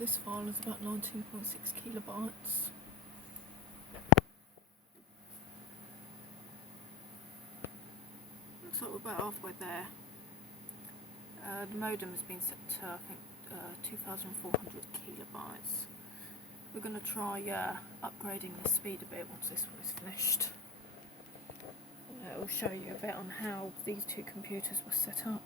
this file is about 19.6 kilobytes. Looks like we're about halfway there. The modem has been set to, I think, 2,400 kilobytes. We're going to try upgrading the speed a bit once this one is finished. It'll show you a bit on how these two computers were set up.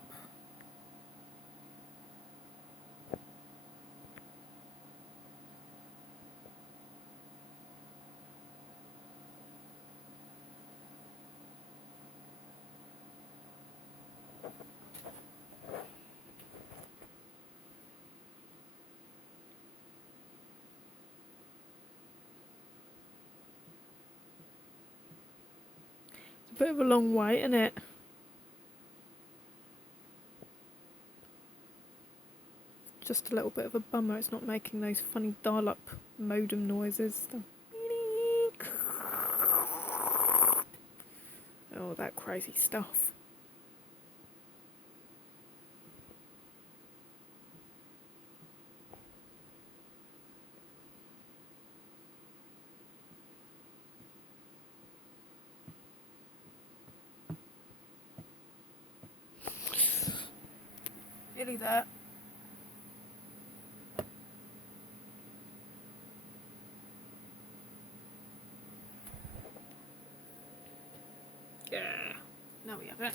A bit of a long wait, isn't it? Just a little bit of a bummer it's not making those funny dial-up modem noises. Oh, that crazy stuff. Nearly there. Yeah, now we have it.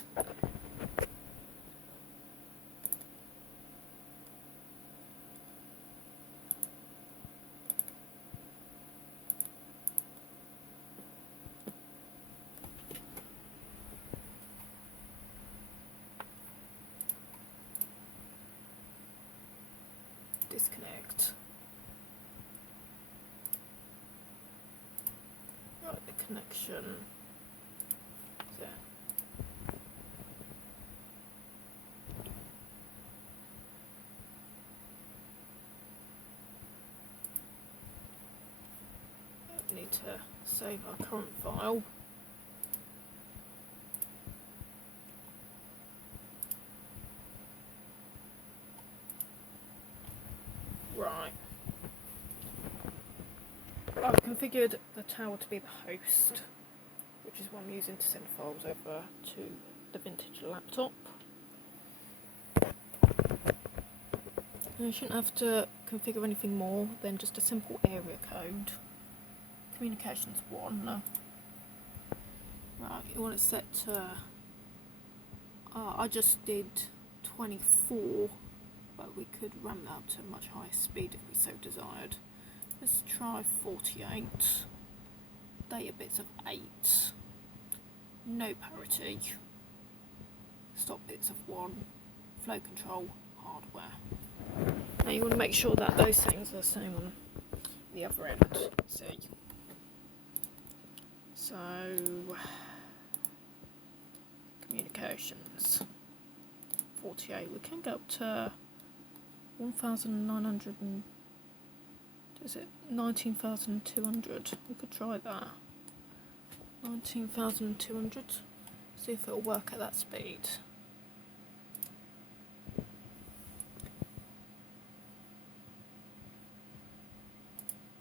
Disconnect. Right, the connection. There. We need to save our current file. Right. I've configured the tower to be the host, which is what I'm using to send files over to the vintage laptop. And I shouldn't have to configure anything more than just a simple area code. Communications 1. Right, you want it set to... I just did 24, but we could ramp that up to a much higher speed if we so desired. Let's try 48. Data bits of 8. No parity. Stop bits of 1. Flow control, hardware. Now you want to make sure that those settings are the same on the other end. See. So, communications. 48. We can go up to 1,900 and... is it 19,200? We could try that. 19,200. See if it'll work at that speed.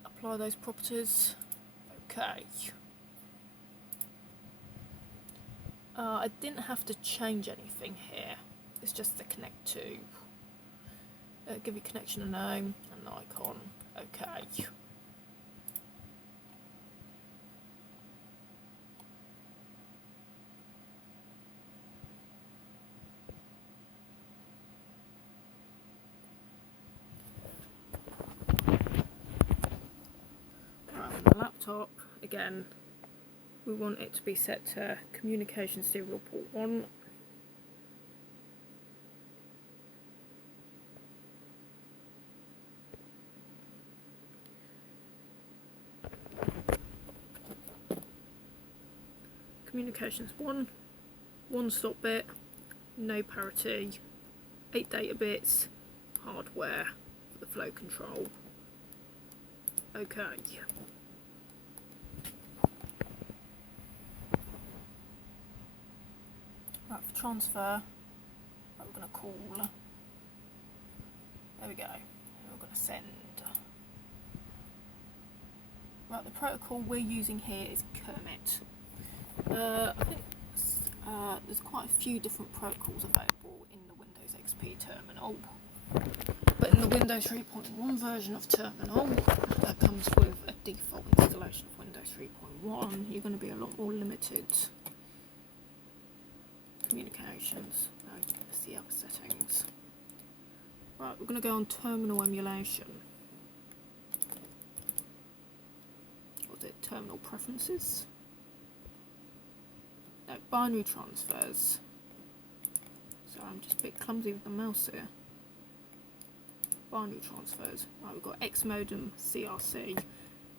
Apply those properties. Okay. I didn't have to change anything here. It's just the connect to. Give your connection a name and an icon. Okay. Right, on the laptop, again, we want it to be set to communication serial port 1. Communications 1 stop bit, no parity, 8 data bits, hardware for the flow control. Okay. Right, for transfer, we're going to call. There we go. We're going to send. Right, the protocol we're using here is Kermit. I think there's quite a few different protocols available in the Windows XP terminal. But in the Windows 3.1 version of terminal, that comes with a default installation of Windows 3.1, you're going to be a lot more limited communications. Let's see other settings. Right, we're going to go on terminal emulation. What's it? Terminal preferences? No, binary transfers. Sorry, I'm just a bit clumsy with the mouse here. Binary transfers. Right, we've got X modem CRC.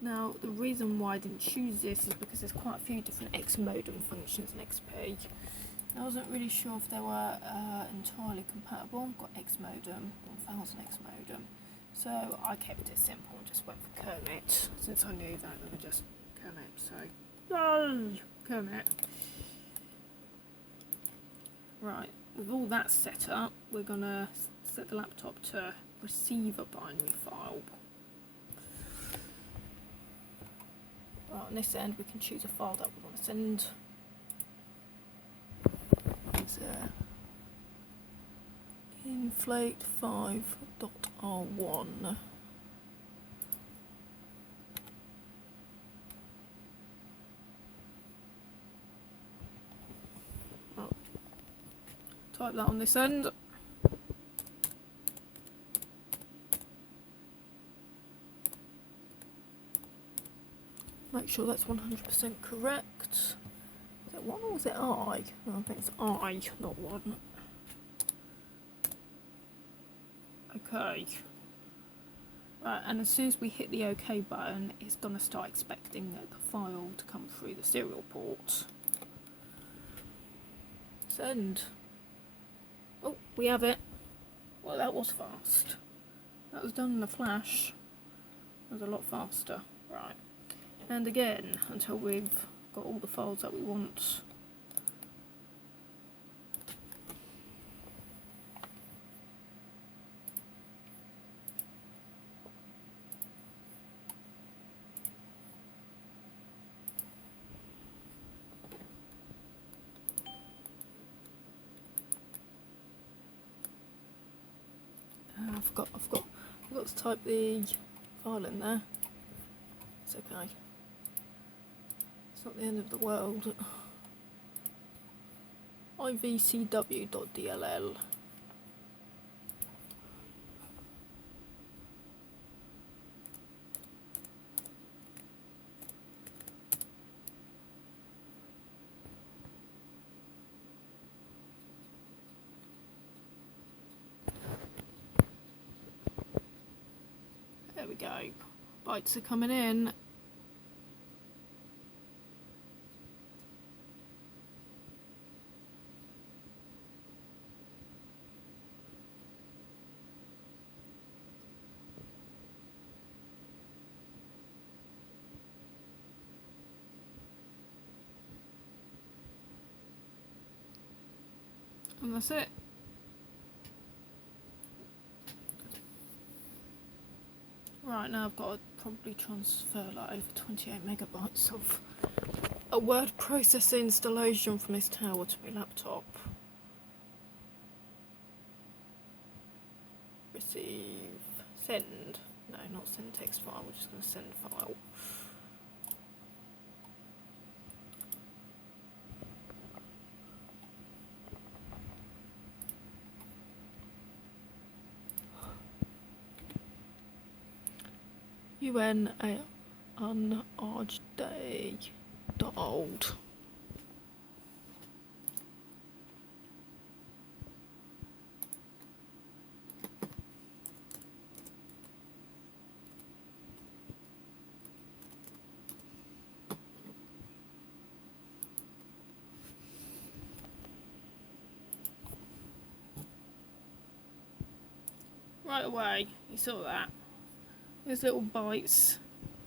Now, the reason why I didn't choose this is because there's quite a few different X modem functions in XP. I wasn't really sure if they were entirely compatible. I've got X modem, 1000 X modem. So I kept it simple and just went for Kermit. Since I knew that, let me just Kermit. So, yay! Kermit. Right, with all that set up, we're going to set the laptop to receive a binary file. Right, on this end we can choose a file that we want to send. It's inflate5.r1. Oh. Type that on this end. Make sure that's 100% correct. Is it 1 or is it I? Oh, I think it's I, not 1. Okay. Right, and as soon as we hit the OK button, it's going to start expecting the file to come through the serial port. Send. Oh, we have it. Well, that was fast. That was done in a flash. It was a lot faster. Right. And again, until we've got all the files that we want. I've got to type the file in there. It's okay. It's not the end of the world. ivcw.dll. There we go. Bytes are coming in. And that's it. Right, now I've got to probably transfer like over 28 megabytes of a word processor installation from this tower to my laptop. Receive. Send. No, not send text file, we're just going to send file. unargday.old. Right away, you saw that. There's little bytes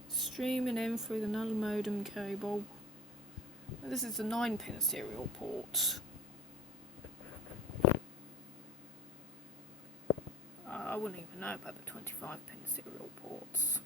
streaming in through the null modem cable. And this is a 9-pin serial port. I wouldn't even know about the 25-pin serial ports.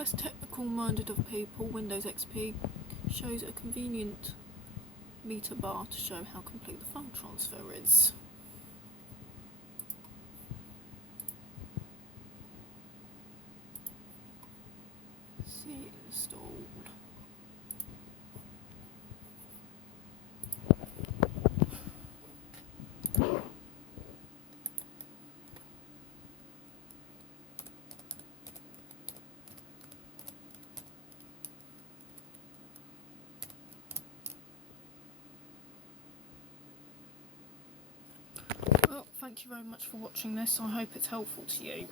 less technical minded of people, Windows XP shows a convenient meter bar to show how complete the file transfer is. See installed. Well, thank you very much for watching this. I hope it's helpful to you.